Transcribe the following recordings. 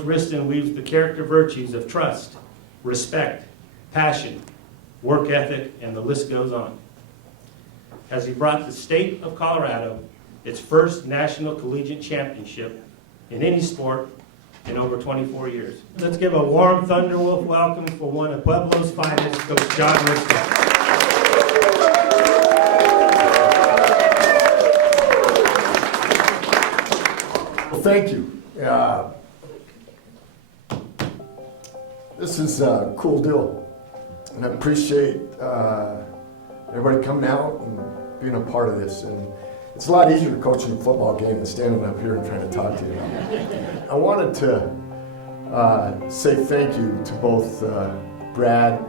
Coach Wristen weaves the character virtues of trust, respect, passion, work ethic, and the list goes on. As he brought the state of Colorado its first national collegiate championship in any sport in over 24 years. Let's give a warm Thunderwolf welcome for one of Pueblo's finest, Coach John Wristen. Well, thank you. This is a cool deal, and I appreciate everybody coming out and being a part of this. And it's a lot easier coaching a football game than standing up here and trying to talk to you. I wanted to say thank you to both Brad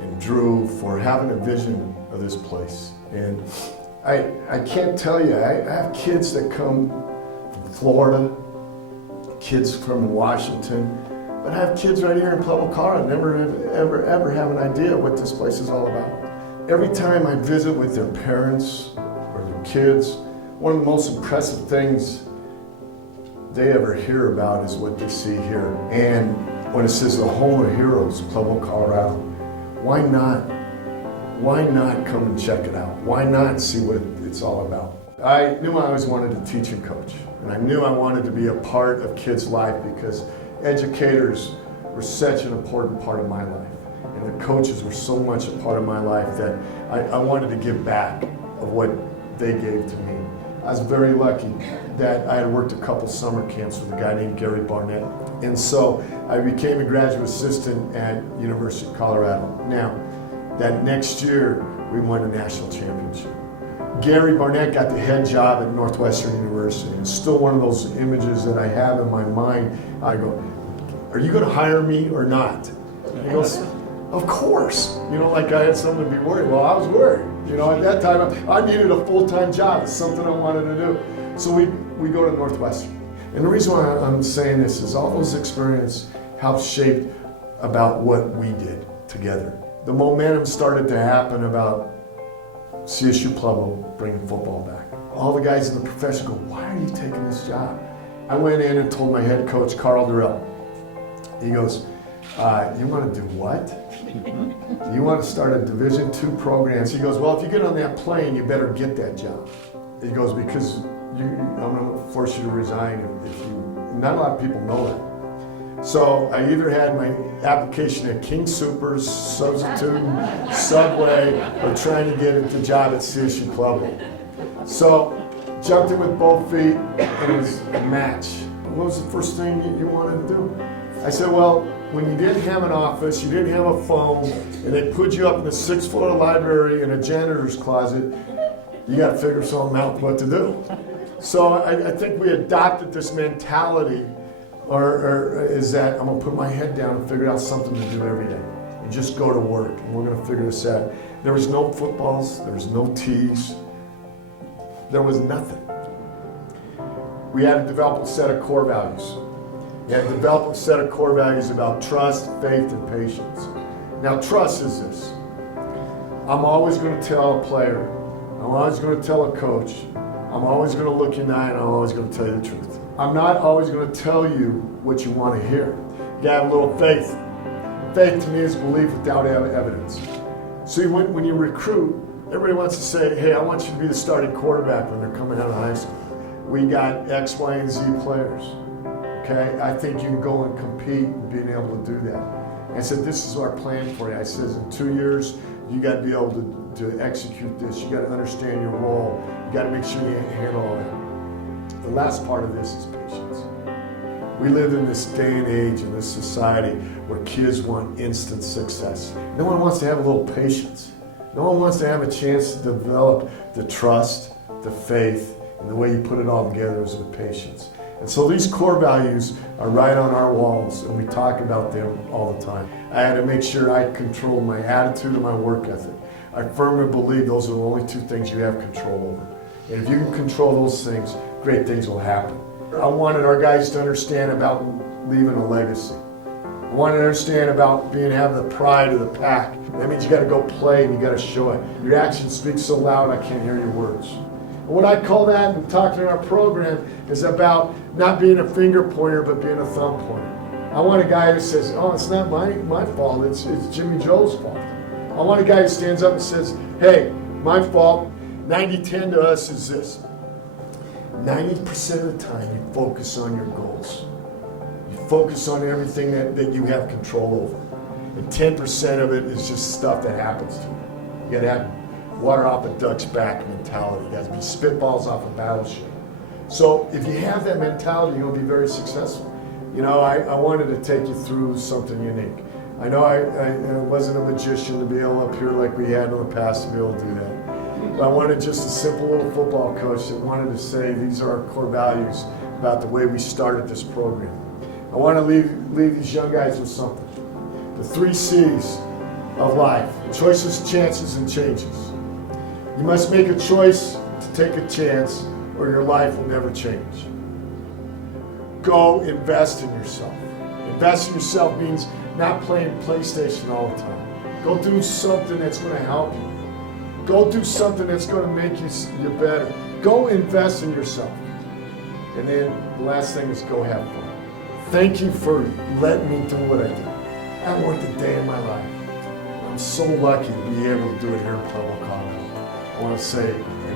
and Drew for having a vision of this place. And I can't tell you, I have kids that come from Florida, kids from Washington, but I have kids right here in Pueblo, Colorado, never ever have an idea what this place is all about. Every time I visit with their parents or their kids, one of the most impressive things they ever hear about is what they see here. And when it says the home of heroes, Pueblo, Colorado, why not come and check it out? Why not see what it's all about? I knew I always wanted to teach and coach, and I knew I wanted to be a part of kids' life because educators were such an important part of my life, and the coaches were so much a part of my life that I wanted to give back of what they gave to me. I was very lucky that I had worked a couple summer camps with a guy named Gary Barnett, and so I became a graduate assistant at University of Colorado. Now, that next year, we won a national championship. Gary Barnett got the head job at Northwestern University. It's still one of those images that I have in my mind. I go, are you gonna hire me or not? He goes, of course. You know, like I had something to be worried. Well, I was worried. You know, at that time, I needed a full-time job. It's something I wanted to do. So we go to Northwestern. And the reason why I'm saying this is all those experiences helped shape about what we did together. The momentum started to happen about CSU Pueblo bringing football back. All the guys in the profession go, why are you taking this job? I went in and told my head coach, Carl Durrell. He goes, you want to do what? You want to start a Division II program? He goes, well, if you get on that plane, you better get that job. He goes, because I'm going to force you to resign if you, not a lot of people know that. So I either had my application at King Soopers, Substitute, Subway, or trying to get the job at CSU Pueblo. So jumped in with both feet, and it was a match. What was the first thing you wanted to do? I said, well, when you didn't have an office, you didn't have a phone, and they put you up in the 6th-floor library in a janitor's closet, you got to figure something out what to do. So I think we adopted this mentality, or is that I'm going to put my head down and figure out something to do every day. And just go to work, and we're going to figure this out. There was no footballs, there was no tees, there was nothing. We had to develop a set of core values. We had to develop a set of core values about trust, faith, and patience. Now, trust is this. I'm always going to tell a player, I'm always going to tell a coach, I'm always going to look you in the eye, and I'm always going to tell you the truth. I'm not always going to tell you what you want to hear. You got to have a little faith. Faith to me is belief without evidence. See, when you recruit, everybody wants to say, hey, I want you to be the starting quarterback when they're coming out of high school. We got X, Y, and Z players. Okay, I think you can go and compete and being able to do that. I said, this is our plan for you. I says, in 2 years, you got to be able to execute this. You got to understand your role. You got to make sure you handle all that. The last part of this is patience. We live in this day and age, in this society, where kids want instant success. No one wants to have a little patience. No one wants to have a chance to develop the trust, the faith, and the way you put it all together is with patience. And so these core values are right on our walls, and we talk about them all the time. I had to make sure I controlled my attitude and my work ethic. I firmly believe those are the only two things you have control over. And if you can control those things, great things will happen. I wanted our guys to understand about leaving a legacy. I wanted to understand about having the pride of the pack. That means you got to go play and you got to show it. Your actions speak so loud I can't hear your words. And what I call that, and talking in our program, is about not being a finger pointer, but being a thumb pointer. I want a guy who says, oh, it's not my fault, it's Jimmy Joe's fault. I want a guy who stands up and says, hey, my fault, 90-10 to us is this. 90% of the time, you focus on your goals. You focus on everything that you have control over. And 10% of it is just stuff that happens to you. You gotta have water off a duck's back mentality. You gotta be spitballs off a battleship. So if you have that mentality, you'll be very successful. You know, I wanted to take you through something unique. I know I wasn't a magician to be able up here like we had in the past to be able to do that. But I wanted just a simple little football coach that wanted to say these are our core values about the way we started this program. I want to leave these young guys with something. The 3 C's of life: choices, chances, and changes. You must make a choice to take a chance, or your life will never change. Go invest in yourself. Invest in yourself means not playing PlayStation all the time. Go do something that's going to help you. Go do something that's going to make you better. Go invest in yourself. And then the last thing is go have fun. Thank you for letting me do what I do. I haven't worked a day in my life. I'm so lucky to be able to do it here in Pueblo, Colorado. I want to say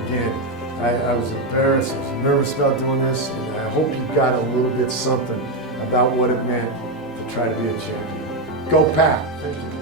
again, I was embarrassed, I was nervous about doing this, and I hope you got a little bit something about what it meant to try to be a champion. Go Pack! Thank you.